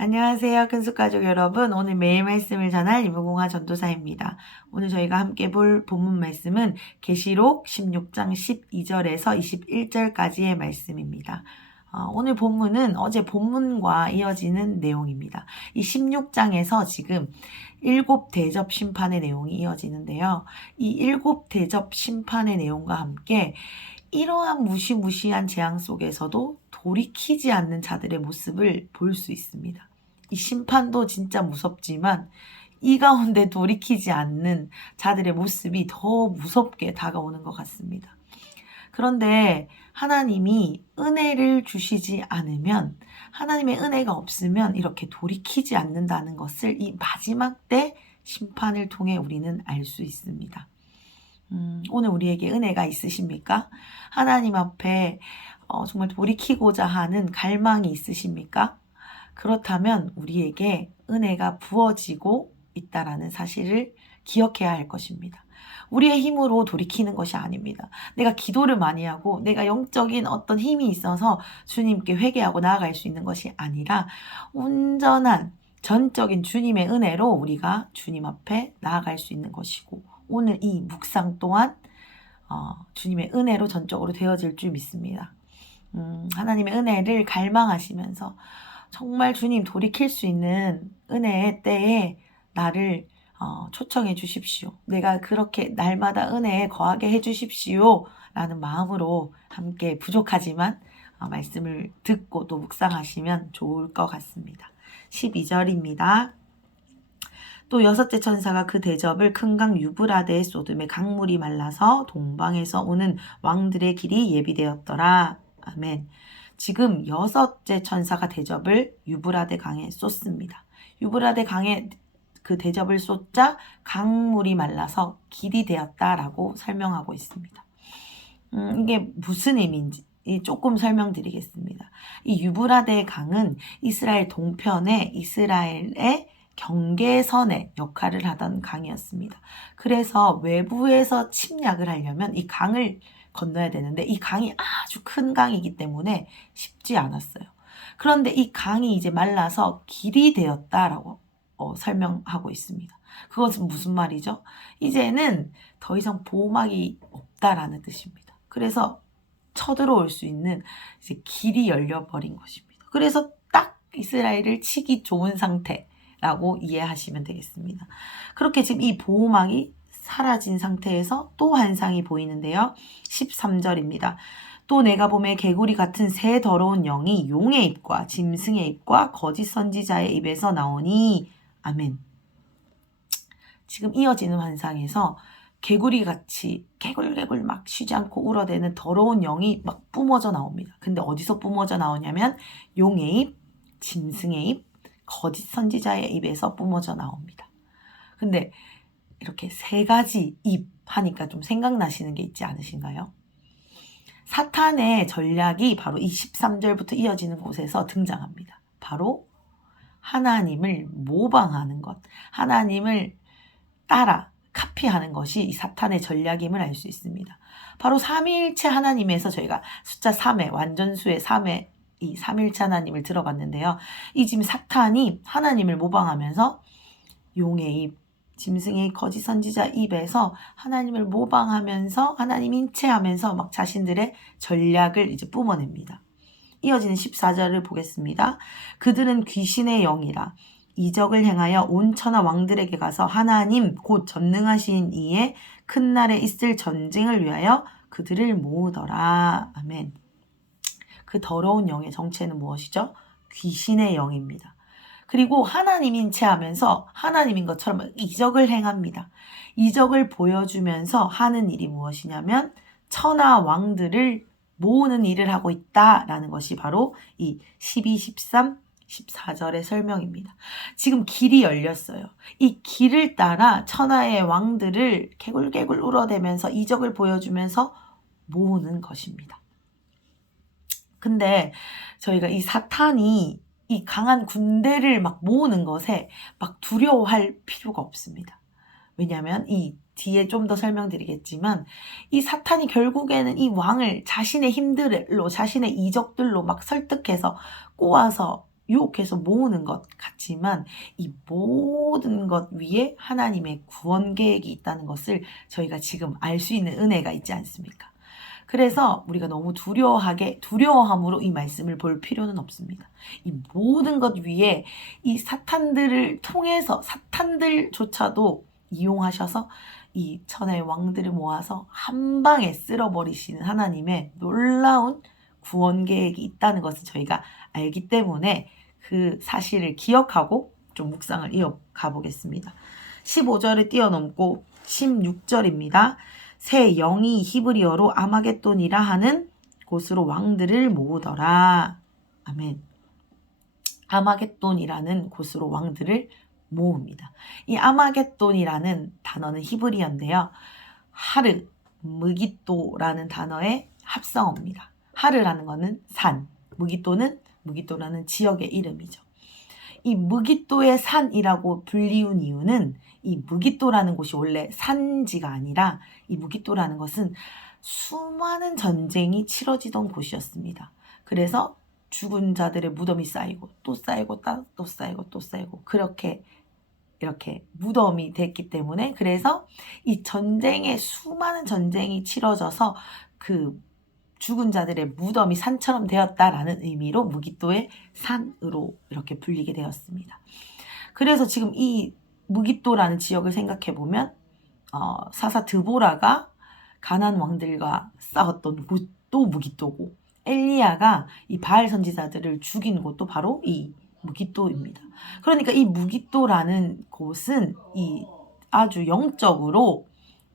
안녕하세요. 큰숙가족 여러분. 오늘 매일 말씀을 전할 이무공화 전도사입니다. 오늘 저희가 함께 볼 본문 말씀은 계시록 16장 12절에서 21절까지의 말씀입니다. 오늘 본문은 어제 본문과 이어지는 내용입니다. 이 16장에서 지금 7대접 심판의 내용이 이어지는데요. 이 7대접 심판의 내용과 함께 이러한 무시무시한 재앙 속에서도 돌이키지 않는 자들의 모습을 볼 수 있습니다. 이 심판도 진짜 무섭지만 이 가운데 돌이키지 않는 자들의 모습이 더 무섭게 다가오는 것 같습니다. 그런데 하나님이 은혜를 주시지 않으면, 하나님의 은혜가 없으면 이렇게 돌이키지 않는다는 것을 이 마지막 때 심판을 통해 우리는 알 수 있습니다. 오늘 우리에게 은혜가 있으십니까? 하나님 앞에 정말 돌이키고자 하는 갈망이 있으십니까? 그렇다면 우리에게 은혜가 부어지고 있다라는 사실을 기억해야 할 것입니다. 우리의 힘으로 돌이키는 것이 아닙니다. 내가 기도를 많이 하고 내가 영적인 어떤 힘이 있어서 주님께 회개하고 나아갈 수 있는 것이 아니라 온전한 전적인 주님의 은혜로 우리가 주님 앞에 나아갈 수 있는 것이고, 오늘 이 묵상 또한 주님의 은혜로 전적으로 되어질 줄 믿습니다. 하나님의 은혜를 갈망하시면서 정말 주님 돌이킬 수 있는 은혜의 때에 나를 초청해 주십시오. 내가 그렇게 날마다 은혜에 거하게 해 주십시오 라는 마음으로 함께 부족하지만 말씀을 듣고 또 묵상하시면 좋을 것 같습니다. 12절입니다. 또 여섯째 천사가 그 대접을 큰 강 유브라데에 쏟음에 강물이 말라서 동방에서 오는 왕들의 길이 예비되었더라. 아멘. 지금 여섯째 천사가 대접을 유브라데 강에 쏟습니다. 유브라데 강에 그 대접을 쏟자 강물이 말라서 길이 되었다라고 설명하고 있습니다. 이게 무슨 의미인지 조금 설명드리겠습니다. 이 유브라데 강은 이스라엘 동편에 이스라엘의 경계선의 역할을 하던 강이었습니다. 그래서 외부에서 침략을 하려면 이 강을 건너야 되는데 이 강이 아주 큰 강이기 때문에 쉽지 않았어요. 그런데 이 강이 이제 말라서 길이 되었다라고 설명하고 있습니다. 그것은 무슨 말이죠? 이제는 더 이상 보호막이 없다라는 뜻입니다. 그래서 쳐들어올 수 있는 이제 길이 열려버린 것입니다. 그래서 딱 이스라엘을 치기 좋은 상태라고 이해하시면 되겠습니다. 그렇게 지금 이 보호막이 사라진 상태에서 또 한 상이 보이는데요. 13절입니다. 또 내가 보매 개구리 같은 새 더러운 영이 용의 입과 짐승의 입과 거짓 선지자의 입에서 나오니. 아멘. 지금 이어지는 환상에서 개구리같이 개굴개굴 막 쉬지 않고 울어대는 더러운 영이 막 뿜어져 나옵니다. 근데 어디서 뿜어져 나오냐면 용의 입, 짐승의 입, 거짓 선지자의 입에서 뿜어져 나옵니다. 근데 이렇게 세 가지 입 하니까 좀 생각나시는 게 있지 않으신가요? 사탄의 전략이 바로 이 13절부터 이어지는 곳에서 등장합니다. 바로 하나님을 모방하는 것, 하나님을 따라 카피하는 것이 이 사탄의 전략임을 알 수 있습니다. 바로 삼위일체 하나님에서 저희가 숫자 3회, 완전수의 3회, 이 삼위일체 하나님을 들어봤는데요. 이 지금 사탄이 하나님을 모방하면서 용의 입, 짐승의 거짓 선지자 입에서 하나님을 모방하면서 하나님 인체하면서 막 자신들의 전략을 이제 뿜어냅니다. 이어지는 14절을 보겠습니다. 그들은 귀신의 영이라 이적을 행하여 온 천하 왕들에게 가서 하나님 곧 전능하신 이의 큰 날에 있을 전쟁을 위하여 그들을 모으더라. 아멘. 그 더러운 영의 정체는 무엇이죠? 귀신의 영입니다. 그리고 하나님 인체하면서 하나님인 것처럼 이적을 행합니다. 이적을 보여주면서 하는 일이 무엇이냐면 천하 왕들을 모으는 일을 하고 있다라는 것이 바로 이 12, 13, 14절의 설명입니다. 지금 길이 열렸어요. 이 길을 따라 천하의 왕들을 개굴개굴 울어대면서 이적을 보여주면서 모으는 것입니다. 근데 저희가 이 사탄이 이 강한 군대를 막 모으는 것에 막 두려워할 필요가 없습니다. 왜냐하면 이 뒤에 좀 더 설명드리겠지만 이 사탄이 결국에는 이 왕을 자신의 힘들로 자신의 이적들로 막 설득해서 꼬아서 유혹해서 모으는 것 같지만 이 모든 것 위에 하나님의 구원 계획이 있다는 것을 저희가 지금 알 수 있는 은혜가 있지 않습니까? 그래서 우리가 너무 두려워함으로 이 말씀을 볼 필요는 없습니다. 이 모든 것 위에 이 사탄들을 통해서 사탄들조차도 이용하셔서 이 천하의 왕들을 모아서 한 방에 쓸어버리시는 하나님의 놀라운 구원 계획이 있다는 것을 저희가 알기 때문에 그 사실을 기억하고 좀 묵상을 이어가 보겠습니다. 15절을 뛰어넘고 16절입니다. 새 영이 히브리어로 아마겟돈이라 하는 곳으로 왕들을 모으더라. 아멘. 아마겟돈이라는 곳으로 왕들을 모읍니다. 이 아마겟돈이라는 단어는 히브리어인데요. 하르, 무기또라는 단어의 합성어입니다. 하르라는 것은 산, 무기또라는 지역의 이름이죠. 이 무기또의 산이라고 불리운 이유는 이 무기또라는 곳이 원래 산지가 아니라 이 무기또라는 것은 수많은 전쟁이 치러지던 곳이었습니다. 그래서 죽은 자들의 무덤이 쌓이고 또 쌓이고 또 쌓이고 또 쌓이고 그렇게 이렇게 무덤이 됐기 때문에 그래서 이 수많은 전쟁이 치러져서 그 죽은 자들의 무덤이 산처럼 되었다라는 의미로 무기또의 산으로 이렇게 불리게 되었습니다. 그래서 지금 이 무기또라는 지역을 생각해 보면 사사 드보라가 가나안 왕들과 싸웠던 곳도 무기또고 엘리야가 이 바알 선지자들을 죽인 곳도 바로 이 무기또입니다. 그러니까 이 무기또라는 곳은 이 아주 영적으로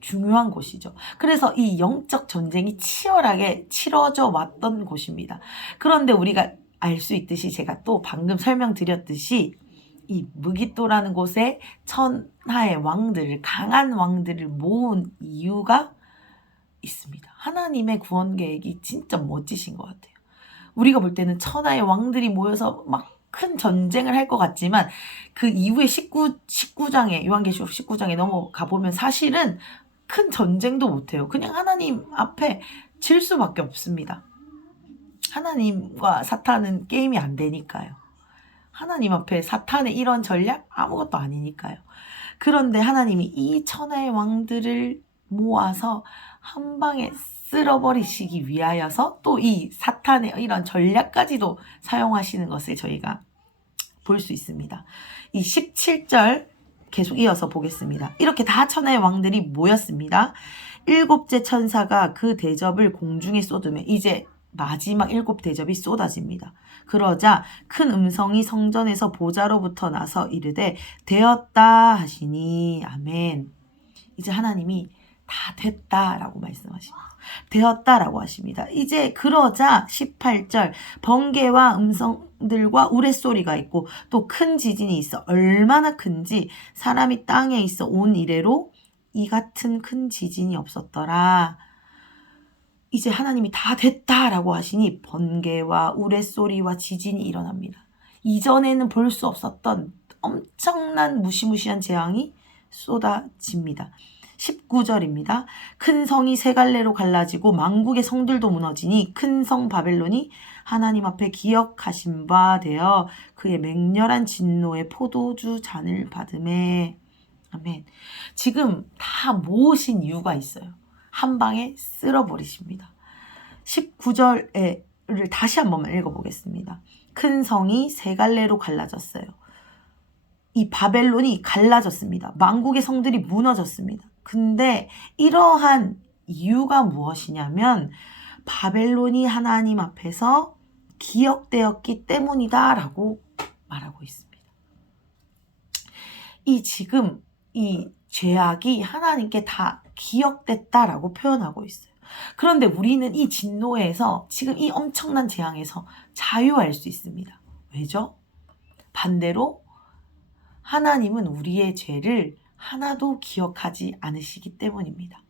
중요한 곳이죠. 그래서 이 영적 전쟁이 치열하게 치러져 왔던 곳입니다. 그런데 우리가 알 수 있듯이 제가 또 방금 설명드렸듯이 이 무기또라는 곳에 천하의 왕들을 강한 왕들을 모은 이유가 있습니다. 하나님의 구원 계획이 진짜 멋지신 것 같아요. 우리가 볼 때는 천하의 왕들이 모여서 막 큰 전쟁을 할 것 같지만 그 이후에 19장에 요한계시록 19장에 넘어가 보면 사실은 큰 전쟁도 못해요. 그냥 하나님 앞에 질 수밖에 없습니다. 하나님과 사탄은 게임이 안 되니까요. 하나님 앞에 사탄의 이런 전략 아무것도 아니니까요. 그런데 하나님이 이 천하의 왕들을 모아서 한 방에 쓸어버리시기 위하여서 또 이 사탄의 이런 전략까지도 사용하시는 것을 저희가 볼 수 있습니다. 이 17절 계속 이어서 보겠습니다. 이렇게 다 천하의 왕들이 모였습니다. 일곱째 천사가 그 대접을 공중에 쏟으며 이제 마지막 7 대접이 쏟아집니다. 그러자 큰 음성이 성전에서 보좌로부터 나서 이르되 되었다 하시니 아멘. 이제 하나님이 다 됐다라고 말씀하십니다. 되었다라고 하십니다. 이제 그러자 18절 번개와 음성들과 우레소리가 있고 또 큰 지진이 있어 얼마나 큰지 사람이 땅에 있어 온 이래로 이 같은 큰 지진이 없었더라. 이제 하나님이 다 됐다라고 하시니 번개와 우레소리와 지진이 일어납니다. 이전에는 볼 수 없었던 엄청난 무시무시한 재앙이 쏟아집니다. 19절입니다. 큰 성이 세 갈래로 갈라지고 만국의 성들도 무너지니 큰 성 바벨론이 하나님 앞에 기억하신 바 되어 그의 맹렬한 진노의 포도주 잔을 받음에 아멘. 지금 다 모으신 이유가 있어요. 한 방에 쓸어버리십니다. 19절을 다시 한 번만 읽어보겠습니다. 큰 성이 세 갈래로 갈라졌어요. 이 바벨론이 갈라졌습니다. 만국의 성들이 무너졌습니다. 근데 이러한 이유가 무엇이냐면 바벨론이 하나님 앞에서 기억되었기 때문이다라고 말하고 있습니다. 지금 이 죄악이 하나님께 다 기억됐다라고 표현하고 있어요. 그런데 우리는 이 진노에서 지금 이 엄청난 재앙에서 자유할 수 있습니다. 왜죠? 반대로 하나님은 우리의 죄를 하나도 기억하지 않으시기 때문입니다.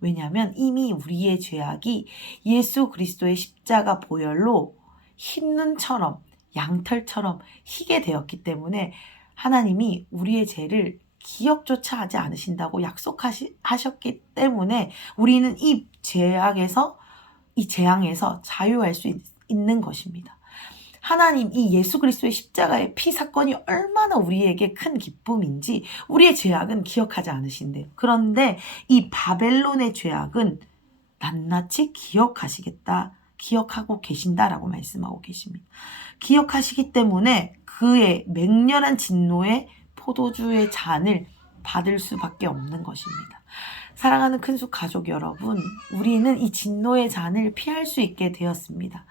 왜냐하면 이미 우리의 죄악이 예수 그리스도의 십자가 보혈로 흰눈처럼 양털처럼 희게 되었기 때문에 하나님이 우리의 죄를 기억조차 하지 않으신다고 약속하셨기 때문에 우리는 이 재앙에서 자유할 수 있는 것입니다. 하나님 이 예수 그리스도의 십자가의 피 사건이 얼마나 우리에게 큰 기쁨인지 우리의 죄악은 기억하지 않으신대요. 그런데 이 바벨론의 죄악은 낱낱이 기억하고 계신다라고 말씀하고 계십니다. 기억하시기 때문에 그의 맹렬한 진노의 포도주의 잔을 받을 수밖에 없는 것입니다. 사랑하는 큰숙 가족 여러분, 우리는 이 진노의 잔을 피할 수 있게 되었습니다.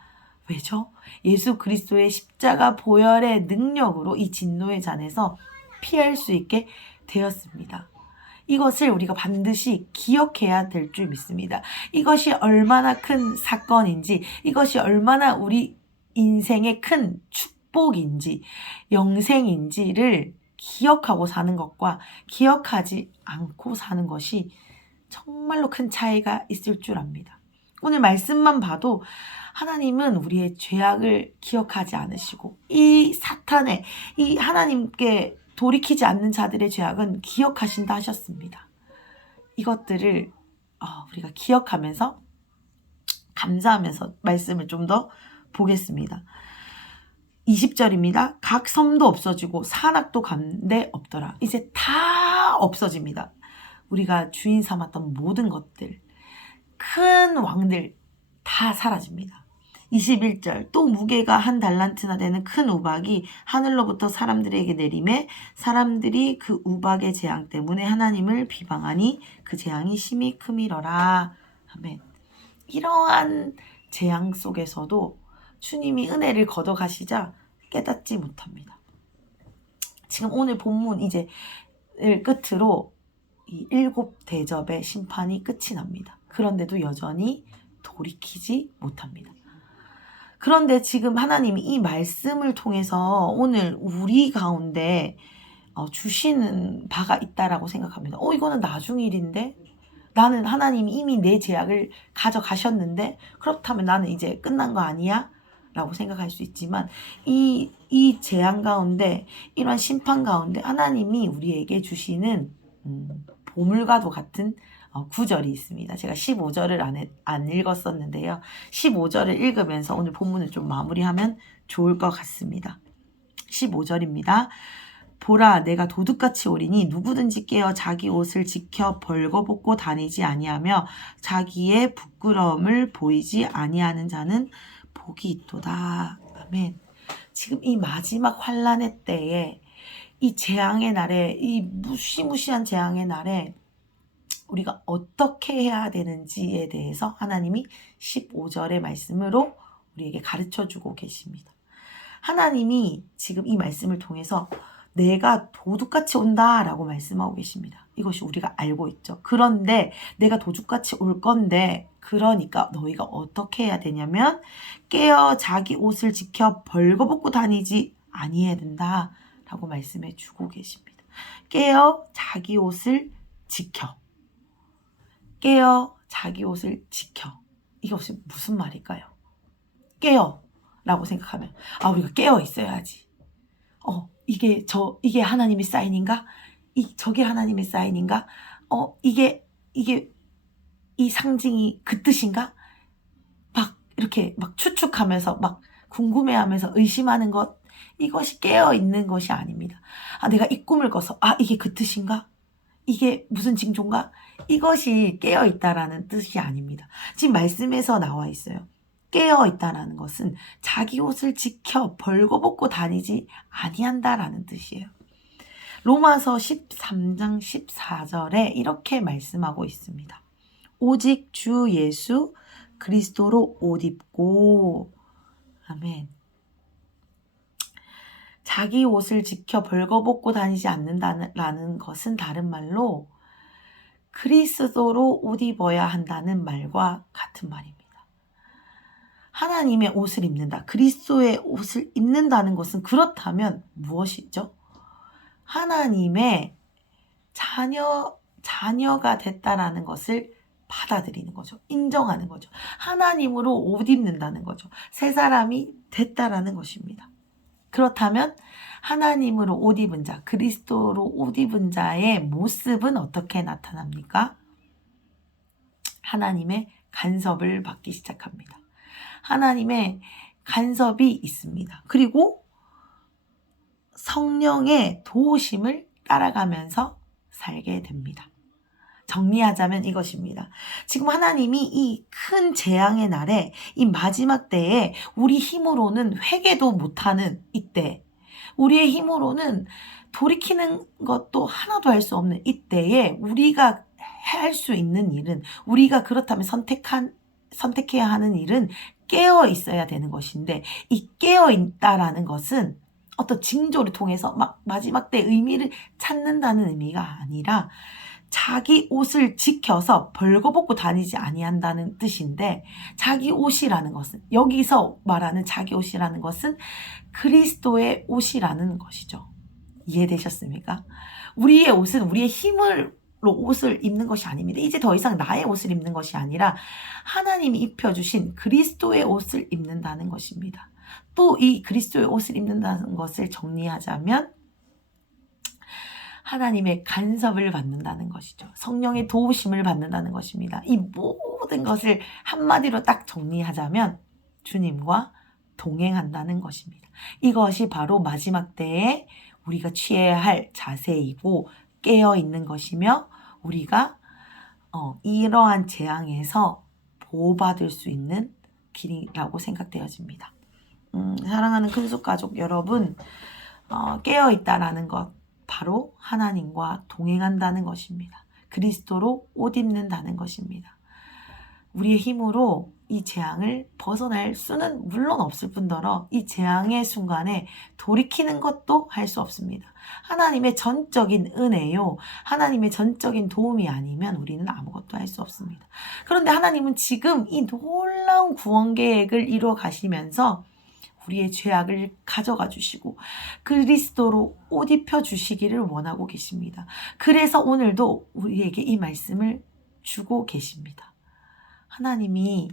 왜죠? 예수 그리스도의 십자가 보혈의 능력으로 이 진노의 잔에서 피할 수 있게 되었습니다. 이것을 우리가 반드시 기억해야 될 줄 믿습니다. 이것이 얼마나 큰 사건인지, 이것이 얼마나 우리 인생의 큰 축복인지, 영생인지를 기억하고 사는 것과 기억하지 않고 사는 것이 정말로 큰 차이가 있을 줄 압니다. 오늘 말씀만 봐도 하나님은 우리의 죄악을 기억하지 않으시고 이 사탄의 이 하나님께 돌이키지 않는 자들의 죄악은 기억하신다 하셨습니다. 이것들을 우리가 기억하면서 감사하면서 말씀을 좀 더 보겠습니다. 20절입니다. 각 섬도 없어지고 산악도 간데 없더라. 이제 다 없어집니다. 우리가 주인 삼았던 모든 것들, 큰 왕들 다 사라집니다. 21절 또 무게가 한 달란트나 되는 큰 우박이 하늘로부터 사람들에게 내림에 사람들이 그 우박의 재앙 때문에 하나님을 비방하니 그 재앙이 심히 크미러라. 아멘. 이러한 재앙 속에서도 주님이 은혜를 걷어가시자 깨닫지 못합니다. 지금 오늘 본문 이제 끝으로 이 7대접의 심판이 끝이 납니다. 그런데도 여전히 돌이키지 못합니다. 그런데 지금 하나님이 이 말씀을 통해서 오늘 우리 가운데 주시는 바가 있다라고 생각합니다. 이거는 나중 일인데 나는 하나님이 이미 내 죄악을 가져가셨는데 그렇다면 나는 이제 끝난 거 아니야? 라고 생각할 수 있지만 이 재앙 가운데 이러한 심판 가운데 하나님이 우리에게 주시는 보물과도 같은 구절이 있습니다. 제가 15절을 안 읽었었는데요. 15절을 읽으면서 오늘 본문을 좀 마무리하면 좋을 것 같습니다. 15절입니다. 보라 내가 도둑같이 오리니 누구든지 깨어 자기 옷을 지켜 벌거벗고 다니지 아니하며 자기의 부끄러움을 보이지 아니하는 자는 복이 있도다. 아멘. 지금 이 마지막 환란의 때에 이 재앙의 날에 이 무시무시한 재앙의 날에 우리가 어떻게 해야 되는지에 대해서 하나님이 15절의 말씀으로 우리에게 가르쳐주고 계십니다. 하나님이 지금 이 말씀을 통해서 내가 도둑같이 온다 라고 말씀하고 계십니다. 이것이 우리가 알고 있죠. 그런데 내가 도둑같이 올 건데 그러니까 너희가 어떻게 해야 되냐면 깨어 자기 옷을 지켜 벌거벗고 다니지 아니해야 된다 라고 말씀해 주고 계십니다. 깨어 자기 옷을 지켜. 깨어 자기 옷을 지켜. 이것이 무슨 말일까요? 깨어 라고 생각하면 우리가 깨어 있어야지. 이게 하나님의 사인인가? 저게 하나님의 사인인가? 이게 이 상징이 그 뜻인가? 막 이렇게 막 추측하면서 막 궁금해하면서 의심하는 것, 이것이 깨어 있는 것이 아닙니다. 내가 이 꿈을 꿔서 이게 그 뜻인가? 이게 무슨 징조인가? 이것이 깨어 있다라는 뜻이 아닙니다. 지금 말씀에서 나와 있어요. 깨어 있다라는 것은 자기 옷을 지켜 벌거벗고 다니지 아니한다라는 뜻이에요. 로마서 13장 14절에 이렇게 말씀하고 있습니다. 오직 주 예수 그리스도로 옷 입고 아멘. 자기 옷을 지켜 벌거벗고 다니지 않는다는 것은 다른 말로 그리스도로 옷 입어야 한다는 말과 같은 말입니다. 하나님의 옷을 입는다. 그리스도의 옷을 입는다는 것은 그렇다면 무엇이죠? 하나님의 자녀가 됐다라는 것을 받아들이는 거죠. 인정하는 거죠. 하나님으로 옷 입는다는 거죠. 새 사람이 됐다라는 것입니다. 그렇다면 하나님으로 옷 입은 자, 그리스도로 옷 입은 자의 모습은 어떻게 나타납니까? 하나님의 간섭을 받기 시작합니다. 하나님의 간섭이 있습니다. 그리고 성령의 도우심을 따라가면서 살게 됩니다. 정리하자면 이것입니다. 지금 하나님이 이 큰 재앙의 날에, 이 마지막 때에 우리 힘으로는 회개도 못하는 이때, 우리의 힘으로는 돌이키는 것도 하나도 할 수 없는 이때에 우리가 할 수 있는 일은, 우리가 그렇다면 선택해야 하는 일은 깨어 있어야 되는 것인데, 이 깨어 있다라는 것은 어떤 징조를 통해서 막 마지막 때 의미를 찾는다는 의미가 아니라 자기 옷을 지켜서 벌거벗고 다니지 아니한다는 뜻인데, 자기 옷이라는 것은, 여기서 말하는 자기 옷이라는 것은 그리스도의 옷이라는 것이죠. 이해되셨습니까? 우리의 옷은 우리의 힘으로 옷을 입는 것이 아닙니다. 이제 더 이상 나의 옷을 입는 것이 아니라 하나님이 입혀주신 그리스도의 옷을 입는다는 것입니다. 또 이 그리스도의 옷을 입는다는 것을 정리하자면 하나님의 간섭을 받는다는 것이죠. 성령의 도우심을 받는다는 것입니다. 이 모든 것을 한마디로 딱 정리하자면 주님과 동행한다는 것입니다. 이것이 바로 마지막 때에 우리가 취해야 할 자세이고 깨어있는 것이며, 우리가 이러한 재앙에서 보호받을 수 있는 길이라고 생각되어집니다. 사랑하는 큰숙가족 여러분, 깨어있다라는 것, 바로 하나님과 동행한다는 것입니다. 그리스도로 옷 입는다는 것입니다. 우리의 힘으로 이 재앙을 벗어날 수는 물론 없을 뿐더러 이 재앙의 순간에 돌이키는 것도 할 수 없습니다. 하나님의 전적인 은혜요, 하나님의 전적인 도움이 아니면 우리는 아무것도 할 수 없습니다. 그런데 하나님은 지금 이 놀라운 구원 계획을 이루어 가시면서 우리의 죄악을 가져가 주시고 그리스도로 옷 입혀 주시기를 원하고 계십니다. 그래서 오늘도 우리에게 이 말씀을 주고 계십니다. 하나님이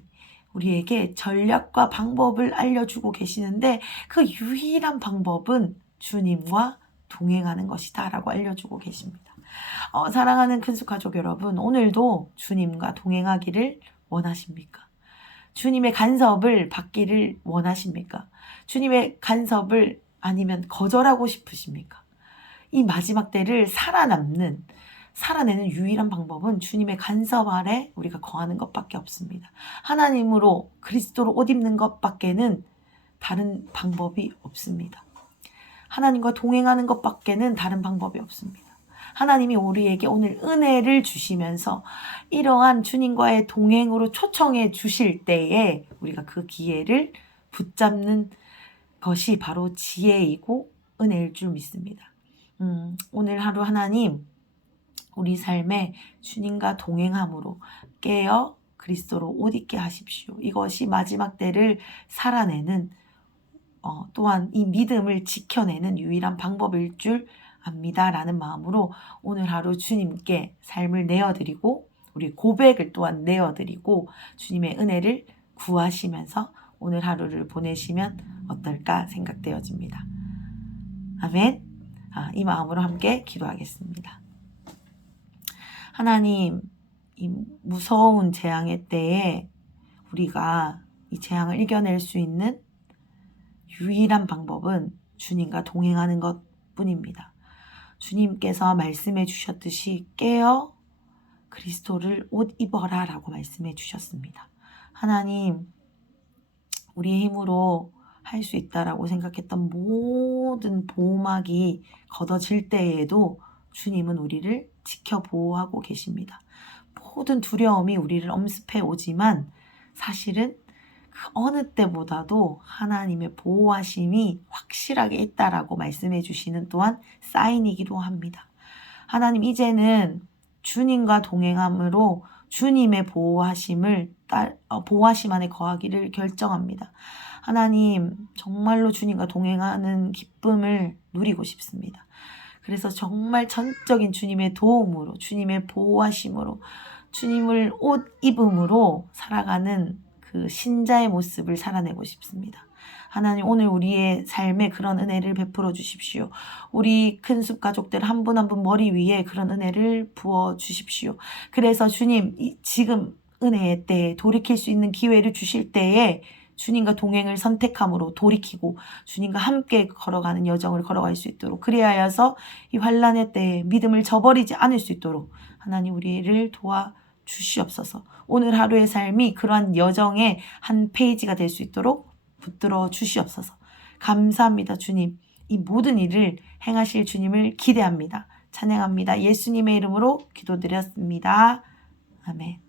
우리에게 전략과 방법을 알려주고 계시는데, 그 유일한 방법은 주님과 동행하는 것이다 라고 알려주고 계십니다. 사랑하는 큰숙가족 여러분, 오늘도 주님과 동행하기를 원하십니까? 주님의 간섭을 받기를 원하십니까? 주님의 간섭을 아니면 거절하고 싶으십니까? 이 마지막 때를 살아내는 유일한 방법은 주님의 간섭 아래 우리가 거하는 것밖에 없습니다. 하나님으로, 그리스도로 옷 입는 것밖에는 다른 방법이 없습니다. 하나님과 동행하는 것밖에는 다른 방법이 없습니다. 하나님이 우리에게 오늘 은혜를 주시면서 이러한 주님과의 동행으로 초청해 주실 때에 우리가 그 기회를 붙잡는 것이 바로 지혜이고 은혜일 줄 믿습니다. 오늘 하루 하나님, 우리 삶에 주님과 동행함으로 깨어 그리스도로 옷 입게 하십시오. 이것이 마지막 때를 살아내는, 또한 이 믿음을 지켜내는 유일한 방법일 줄 압니다 라는 마음으로 오늘 하루 주님께 삶을 내어드리고 우리 고백을 또한 내어드리고 주님의 은혜를 구하시면서 오늘 하루를 보내시면 어떨까 생각되어집니다. 아멘. 이 마음으로 함께 기도하겠습니다. 하나님, 이 무서운 재앙의 때에 우리가 이 재앙을 이겨낼 수 있는 유일한 방법은 주님과 동행하는 것뿐입니다. 주님께서 말씀해 주셨듯이 깨어 그리스도를 옷 입어라 라고 말씀해 주셨습니다. 하나님, 우리의 힘으로 할 수 있다라고 생각했던 모든 보호막이 걷어질 때에도 주님은 우리를 지켜 보호하고 계십니다. 모든 두려움이 우리를 엄습해 오지만 사실은 그 어느 때보다도 하나님의 보호하심이 확실하게 있다라고 말씀해 주시는 또한 사인이기도 합니다. 하나님, 이제는 주님과 동행함으로 주님의 보호하심 안에 거하기를 결정합니다. 하나님, 정말로 주님과 동행하는 기쁨을 누리고 싶습니다. 그래서 정말 전적인 주님의 도움으로, 주님의 보호하심으로, 주님을 옷 입음으로 살아가는 그 신자의 모습을 살아내고 싶습니다. 하나님, 오늘 우리의 삶에 그런 은혜를 베풀어 주십시오. 우리 큰숲 가족들 한 분 한 분 머리 위에 그런 은혜를 부어 주십시오. 그래서 주님, 지금 은혜의 때에 돌이킬 수 있는 기회를 주실 때에 주님과 동행을 선택함으로 돌이키고 주님과 함께 걸어가는 여정을 걸어갈 수 있도록, 그리하여서 이 환난의 때에 믿음을 저버리지 않을 수 있도록 하나님 우리를 도와주시옵소서. 오늘 하루의 삶이 그러한 여정의 한 페이지가 될 수 있도록 붙들어 주시옵소서. 감사합니다. 주님, 이 모든 일을 행하실 주님을 기대합니다. 찬양합니다. 예수님의 이름으로 기도드렸습니다. 아멘.